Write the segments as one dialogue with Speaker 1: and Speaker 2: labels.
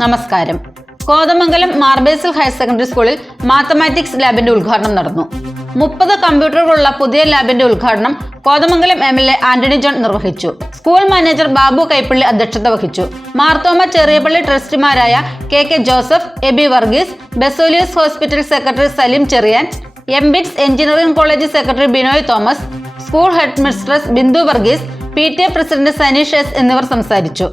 Speaker 1: നമസ്കാരം. Kothamangalam Mar Basil higher secondary സ്കൂളിൽ mathematics ലാബിന്റെ ഉദ്ഘാടനം നടന്നു. മുപ്പത് കമ്പ്യൂട്ടറുകളുള്ള പുതിയ ലാബിന്റെ ഉദ്ഘാടനം Kothamangalam M L A Antony John നിർവഹിച്ചു. സ്കൂൾ മാനേജർ ബാബു കൈപ്പള്ളി അധ്യക്ഷത വഹിച്ചു. Marthoma Cheriyapally ട്രസ്റ്റിമാരായ K K Joseph Aby Varghese Baselius hospital secretary Saleem Cherian M BITS engineering college secretary Binoy Thomas school head mistress Bindu Varghese P T A president Saneesh S എന്നിവർ സംസാരിച്ചു.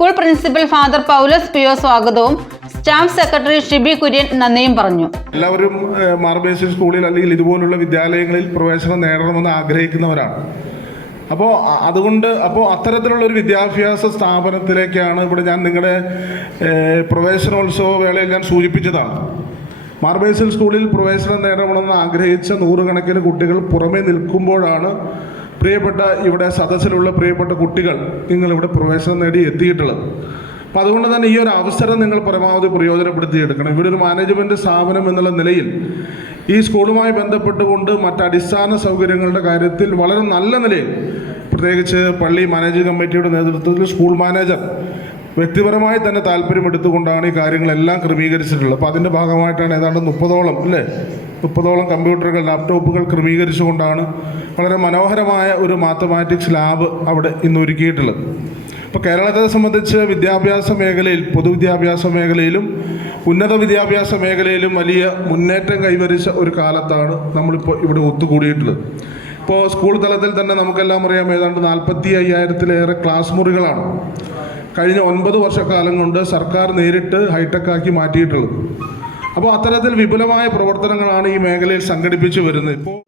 Speaker 1: School principal father Paulose Pio സ്വാഗതവും staff secretary Shibi Kurian നന്ദിയും പറഞ്ഞു.
Speaker 2: എല്ലാവരും മാർബേസ് സ്കൂളിൽ അല്ലെങ്കിൽ ഇതുപോലുള്ള വിദ്യാലയങ്ങളിൽ പ്രവേശനം നേടണമെന്ന് ആഗ്രഹിക്കുന്നവരാണ്. അപ്പോൾ അതുകൊണ്ട് അപ്പോൾ അത്തരത്തിലുള്ള ഒരു വിദ്യാഭ്യാസ സ്ഥാപനത്തിലേക്കാണ് ഇവിടെ ഞാൻ നിങ്ങളുടെ പ്രവേശനോത്സവ വേളയിൽ ഞാൻ സൂചിപ്പിച്ചതാണ്. മാർബേസിൽ സ്കൂളിൽ പ്രവേശനം നേടണമെന്ന് ആഗ്രഹിച്ച നൂറുകണക്കിന് കുട്ടികൾ പുറമേ നിൽക്കുമ്പോഴാണ് പ്രിയപ്പെട്ട ഇവിടെ സദസ്സിലുള്ള പ്രിയപ്പെട്ട കുട്ടികൾ നിങ്ങളിവിടെ പ്രവേശനം നേടി എത്തിയിട്ടുള്ളത്. അപ്പം അതുകൊണ്ട് തന്നെ ഈ ഒരു അവസരം നിങ്ങൾ പരമാവധി പ്രയോജനപ്പെടുത്തിയെടുക്കണം. ഇവിടെ ഒരു മാനേജ്മെന്റ് സ്ഥാപനം എന്നുള്ള നിലയിൽ ഈ സ്കൂളുമായി ബന്ധപ്പെട്ടുകൊണ്ട് മറ്റ് അടിസ്ഥാന സൗകര്യങ്ങളുടെ കാര്യത്തിൽ വളരെ നല്ല നിലയിൽ പ്രത്യേകിച്ച് പള്ളി മാനേജിംഗ് കമ്മിറ്റിയുടെ നേതൃത്വത്തിൽ സ്കൂൾ മാനേജർ വ്യക്തിപരമായി തന്നെ താല്പര്യമെടുത്തുകൊണ്ടാണ് ഈ കാര്യങ്ങളെല്ലാം ക്രമീകരിച്ചിട്ടുള്ളത്. അപ്പോൾ അതിന്റെ ഭാഗമായിട്ടാണ് ഏതാണ്ട് മുപ്പതോളം അല്ലേ? മുപ്പതോളം കമ്പ്യൂട്ടറുകൾ ലാപ്ടോപ്പുകൾ ക്രമീകരിച്ചുകൊണ്ടാണ് വളരെ മനോഹരമായ ഒരു മാത്തമാറ്റിക്സ് ലാബ് അവിടെ ഇന്ന് ഒരുക്കിയിട്ടുള്ളത് ഇപ്പോൾ കേരളത്തെ സംബന്ധിച്ച് വിദ്യാഭ്യാസ മേഖലയിൽ പൊതുവിദ്യാഭ്യാസ മേഖലയിലും ഉന്നത വിദ്യാഭ്യാസ മേഖലയിലും വലിയ മുന്നേറ്റം കൈവരിച്ച ഒരു കാലത്താണ് നമ്മളിപ്പോൾ ഇവിടെ ഒത്തുകൂടിയിട്ടുള്ളത്. ഇപ്പോൾ സ്കൂൾ തലത്തിൽ തന്നെ നമുക്കെല്ലാം അറിയാം ഏതാണ്ട് നാൽപ്പത്തി അയ്യായിരത്തിലേറെ ക്ലാസ് മുറികളാണ്. കഴിഞ്ഞ ഒൻപത് വർഷക്കാലം കൊണ്ട് സർക്കാർ നേരിട്ട് ഹൈടെക് ആക്കി മാറ്റിയിട്ടുള്ളത്. അപ്പോൾ അത്തരത്തിൽ വിപുലമായ പ്രവർത്തനങ്ങളാണ് ഈ മേഖലയിൽ സംഘടിപ്പിച്ചു വരുന്നത്. ഇപ്പോൾ